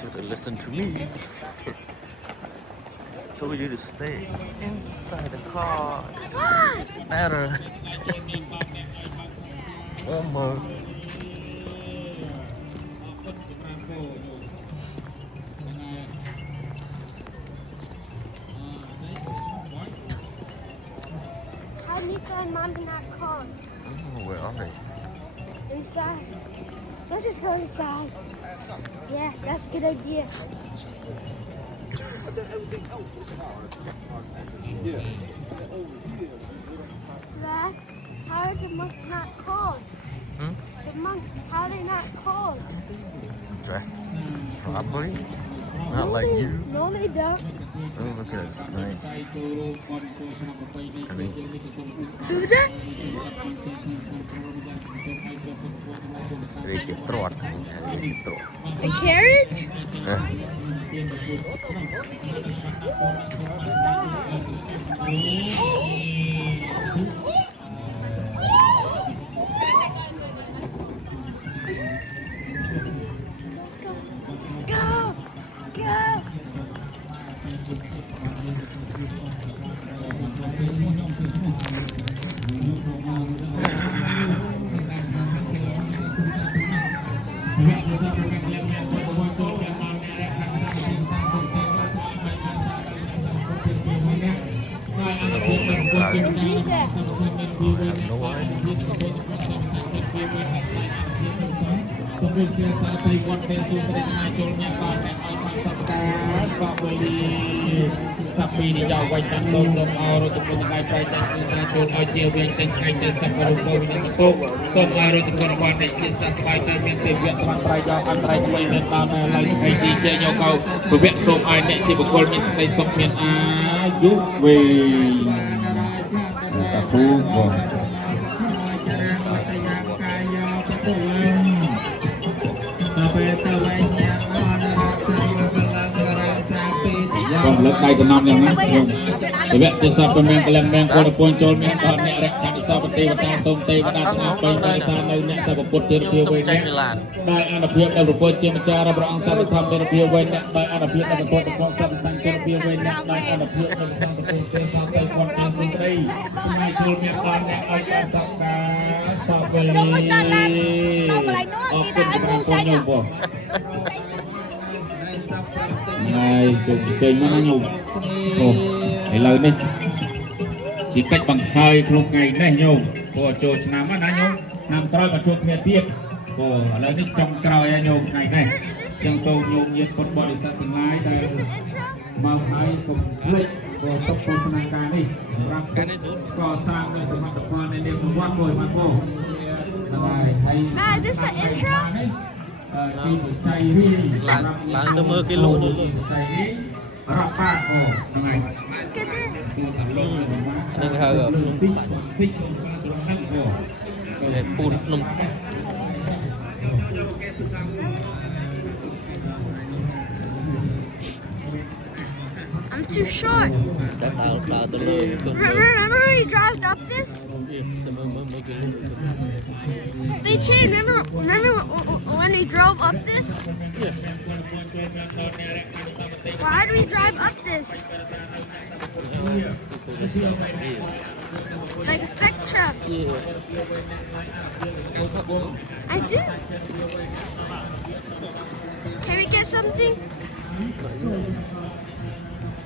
Should have listened to me. Told you to stay inside the car. Better. One more. How do you find Mom in that car? Oh, where are they? Inside. Let's just go inside. Yeah, that's a good idea. Dad, how are the monks not cold? Hmm? The monks, how are they not cold? Dressed properly. Not like you. No, they don't. Oh, look at this. Nice. I mean, Do they? they get trot. They get trot. A carriage? Yeah. Let's go. Go. Còn lớp này của năm này nhé. Thì vậy thì sao bên cái lần men của quân trốn men còn nhẹ rạch thành sao bên tây và ta sông tây và ta thang bên đây sao nơi nhẹ sao một tiền tiêu về nhé. Đại anh đặc biệt là một quân trên cha ra bằng sao tham bên tiêu về nhé. Đại anh đặc biệt là một quân sao sang trên tiêu về nhé. Đại anh đặc biệt là sao một quân sao tây quân trên sông tây. Mai trốn men còn nhẹ ai ta sao cả sao bên đi. Ở bên cái con nhau bộ. Này dùng trên nó nhung. Ồ, để lời đi. Chỉ cách bằng hơi lúc ngày này nhung. Ồ, chỗ nằm á nhung. Nằm trôi và chuột miền tiếp. Ồ, lời đi trong trôi nhung ngày này. Trong sâu nhung nhiệt con bò đi sang từng lái đây. Mau hai cùng lấy. Ồ, tốc cô sang ca đi. Răng có sang đây sẽ mặc được con này đem một quát rồi mặt cô. Matt, is this the intro? Lang tới mơ cái lỗ luôn. Anh hơi rồi. Để bùn nông sản. I'm too short. Remember we drove up this? They changed. Remember when we drove up this? Why did we drive up this? Like a Spectra. I do. Can we get something?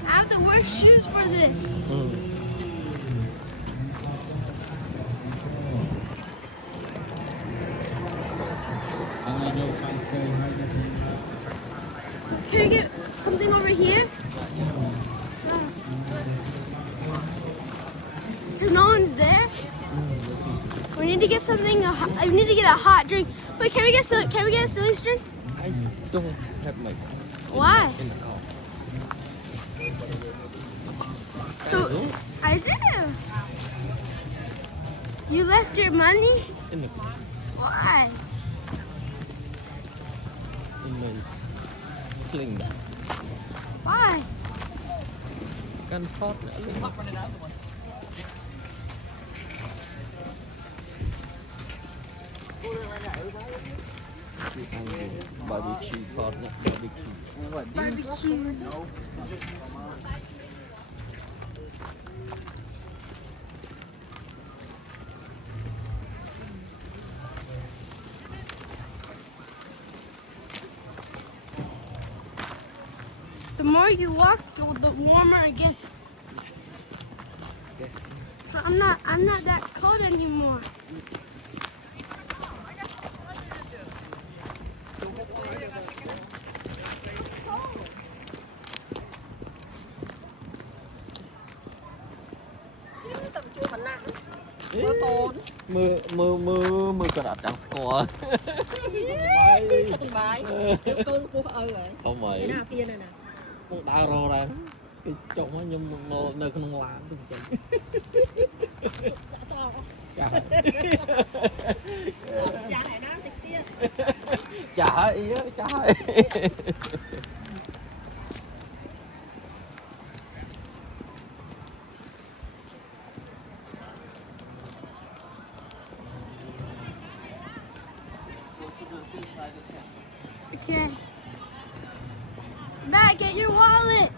I have the worst shoes for this. Can we get something over here? Because no one's there. We need to get something. I need to get a hot drink. Wait, can we get a silly string? I don't have my. Why? In the car. So I do. You left your money? In the car. Why? In my sling bag. Why? Căn thoát nữa. barbecue thọt nhé, barbecue. Barbecue. The more you walk, the warmer it gets. Yes. So I'm not that cold anymore. Mưa còn ở trong score. Không mày. Con đau rô đây. Cái chỗ nó nhưng mà nơi con làm cái gì. Chả ý á, chả. Okay. Matt, get your wallet.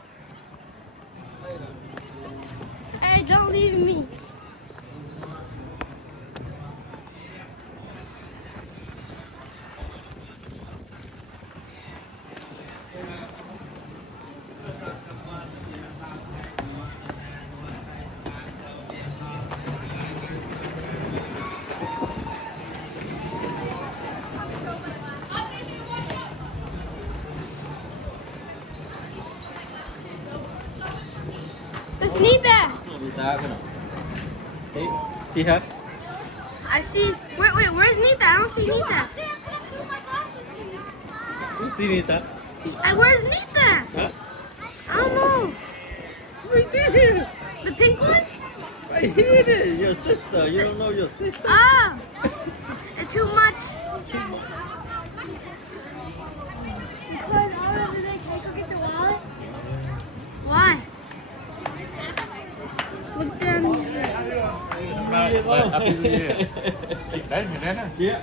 Hey, don't leave me. Let's need that. See her? I see. Wait, where's Nita? I don't see Nita. See Nita? Where's Nita? Huh? I don't know. Right there. The pink one? Right here. Your sister. You don't know your sister? Oh. It's too much. Because all of them, can I go get the wallet? Why? Look down here. Đấy mình đến á. Dạ.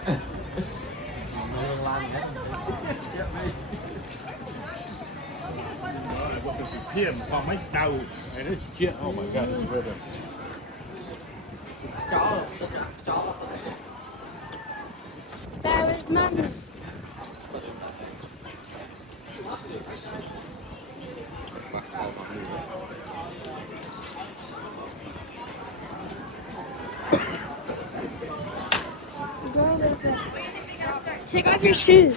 Him from my nose and it's shit. Oh my god, it's river. Barrett's mommy. Take off your shoes.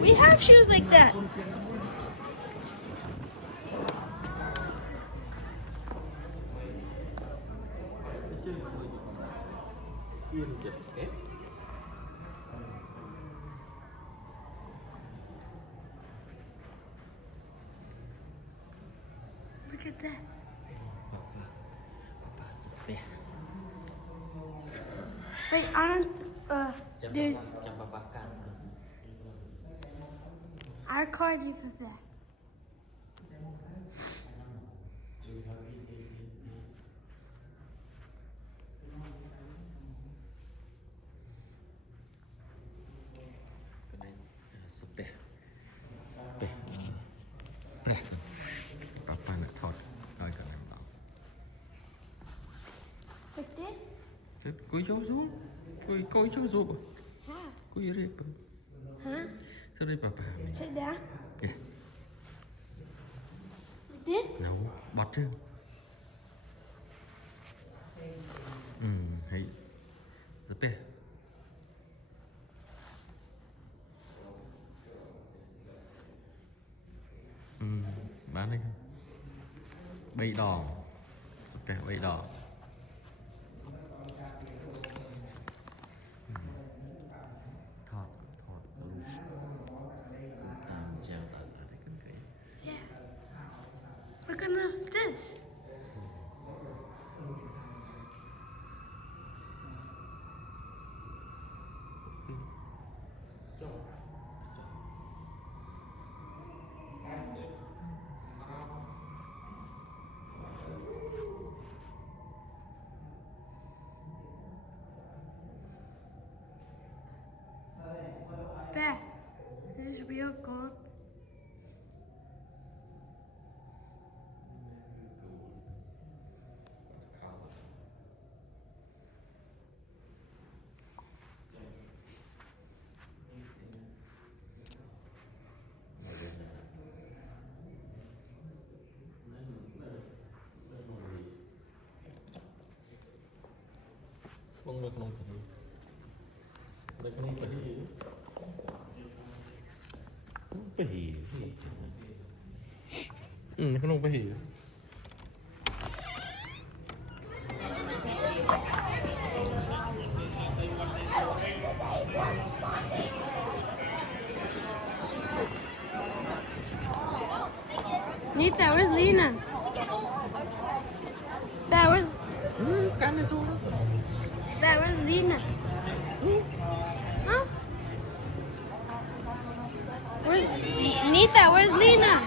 We have shoes like that. Look at that. Wait, I don't. Dude, our card you put that. Papa nak thọt coi cả em đó. Like this? Cúi vô xuống. Cúi vô xuống. How? Cúi đi. Huh? Sao đây papa mình. Sit down. Kìa. Like this? Nấu bọt chứ. Hay. Rất đẹp. Bán đi. Bay đỏ. Rất đẹp bay đỏ. Thọt lụt. Tam treo giả đấy cân cái. Yeah. We're gonna do this. God. Bông được nông thủy. Được nông thủy. Bỉ. Cái nông bỉ. Nita, where's Lena? Dad, where's Cắn này xuống. Dad, where's Lena? Huh? Where's Nita? Where's Lena?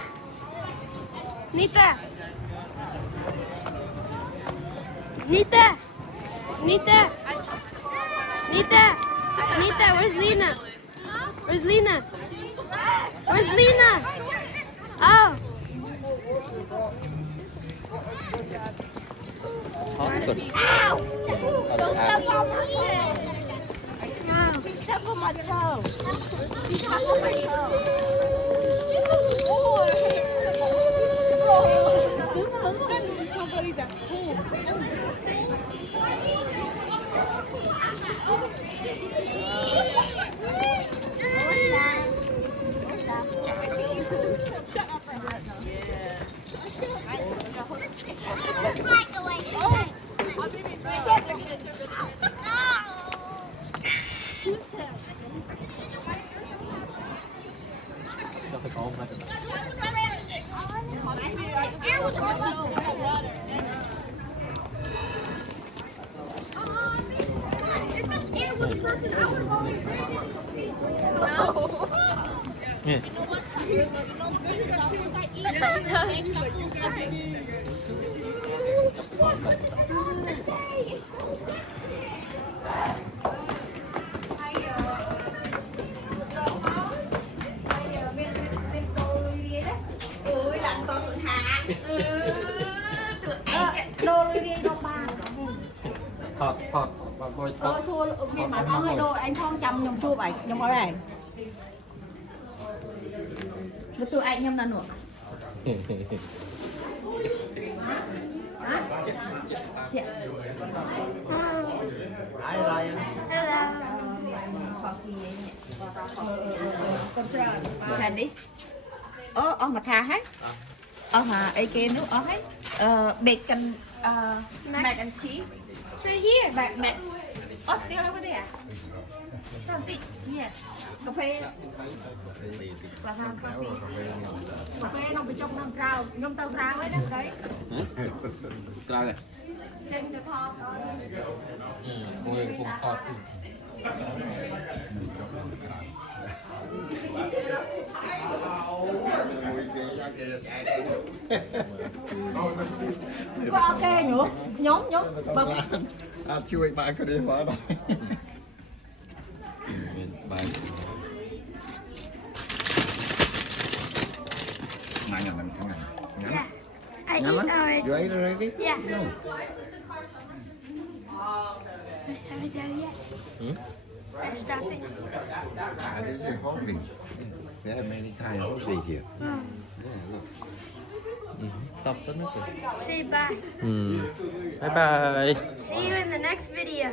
Nita. Nita. Nita. Nita. Nita, where's Lena? Where's Lena? Where's Lena? Oh. Hot good. Ow! Don't step on my toe. She stepped on my toe. She stepped on my toe. Somebody that's cool. Cho phải có hôm nay. Nè. Thọt và bôi thọt. Xua viên mà ông ơi đồ anh phong chăm nhom chua vậy nhom ơi này. Lúc tụi anh nhom là nữa. Thành đi. Mà tha hết. Hả, ai kia nữa hết. Bacon, mac and cheese. Right here. Mac. Still over there. Something. Yeah. Cà phê. Là sao cà phê? Cà phê nó bị trong năm trao, nhom tao trao ấy đó đấy. Ra rồi. Trên cái thon. Ôi cùng thọt. Có ok nữa. Nhóm bật. Chui bạn có đi vào đó. Bài. Nãy ngày mình ăn Yeah. I eat already. You ate already? Yeah. No. Haven't done yet. I stop it. This is holiday. There are many Thai holiday here. Oh. Yeah, look. Stop rất nước rồi. Say bye. Bye bye. See you in the next video.